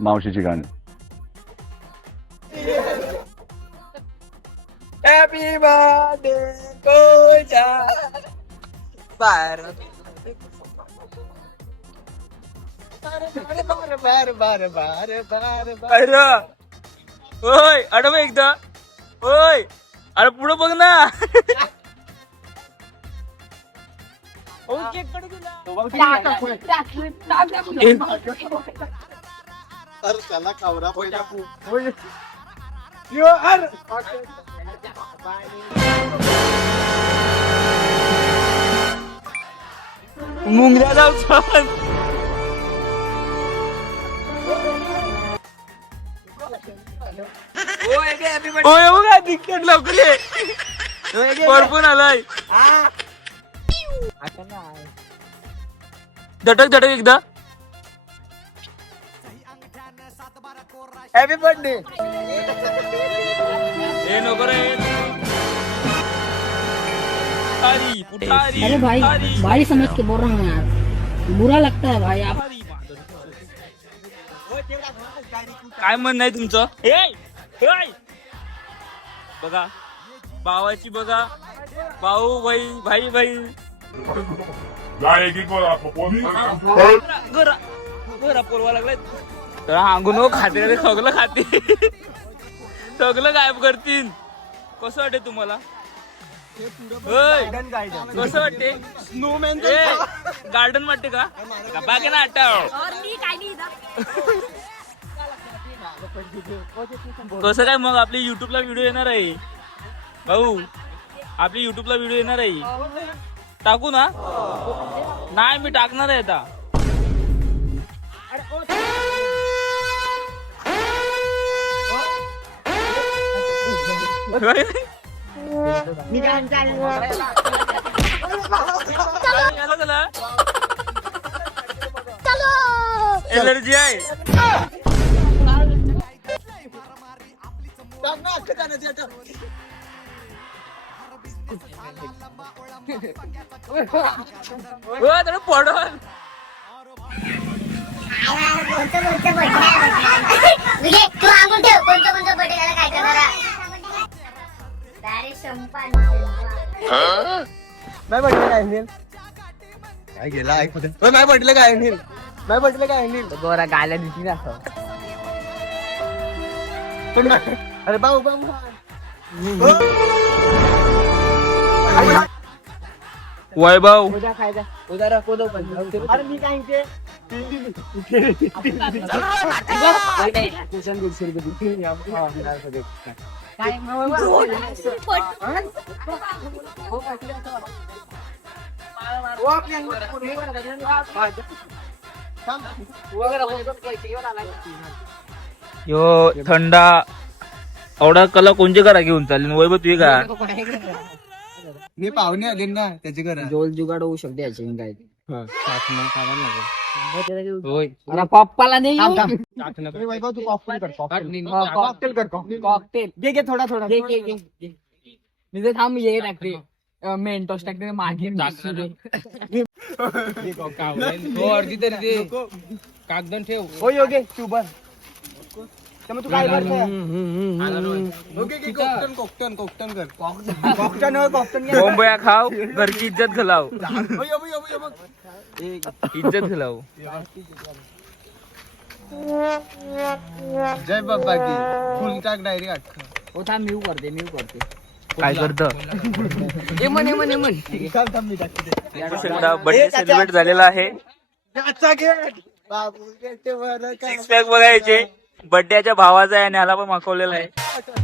मावशीची गाणी happy birthday बार बार बार बार बार बार बार होय अडव एकदा होय अरे पुढे बघ ना तर त्याला कावरा पहिला मुंगल्या जाऊ होय बघा तिकीट लवकर ये. बर्फून आलाय झटक झटक एकदा. हॅपी बर्थडे हे नको रे. अरे भाई. भाई समझ के बोल रहा हूँ यार। बुरा लगता है भाई आप काय म्हण नाही तुमचं! बघा भावाची बघा. भाऊ भाई भाई भाई गोरा लागलाय. तर खाते रे सगळं खाते. सगळं गायब करतील. कसं वाटते तुम्हाला? होय. कसं वाटते स्नोमॅन गार्डन वाटते का? बाकी ना आटाव. कसं काय मग आपली युट्यूबला व्हिडिओ येणार आहे? भाऊ आपली युट्यूबला व्हिडिओ येणार आहे? टाकू ना? नाही मी टाकणार आहे आता. मी एलर्जी आहे. टाक ना पडल नाही म्हटलं काय अनिल काय गेला? नाही म्हटलं काय अनिल नाही म्हटलं काय अनिल गोरा गाल्या दिसली असं. नाही. अरे भाऊ भाऊ वैभव. उद्या पण. अरे मी काय म्हणते? हा, यो थंडा. एवढा कला कोणचे करा घेऊन चालेल? वैभव तुझी का मी पाहुणे आले ना त्याचे घर जोल जुगाड होऊ शकते याची काय पप्पाला नाही वैभव तू कॉकटेल कर कॉकटेल हा, कॉकटेल कर कॉकटेल कॉकटेल घे घे थोडा थोडा. घे घे घे घे. मी तर थांब ये टाकते मेंटोस टाकते मागे अर्धी तरी दे. कागदन ठेव. हो योगे तू बस त्यामुळे तू काय करतोय? ओके की कॉकटन कॉकटन कॉकटन कर. कॉकटन हो कॉकटन घे. बोंबया खाव घरची इज्जत घालाव. हो. इज्जत घालाव. जय बाबा की फुल टाक डायरेक्ट अख्खा हो थांब म्यू करते म्यू करते काय करत? ए म्हण ए म्हण ए म्हण थांब, थांब, मी टाकते. ते. बर्थडे सेलिब्रेट झालेला आहे. बाबू सिक्स पॅक बघायचे. बड्ड्याच्या भावाचा आहे आणि ह्याला पण मागवलेला आहे.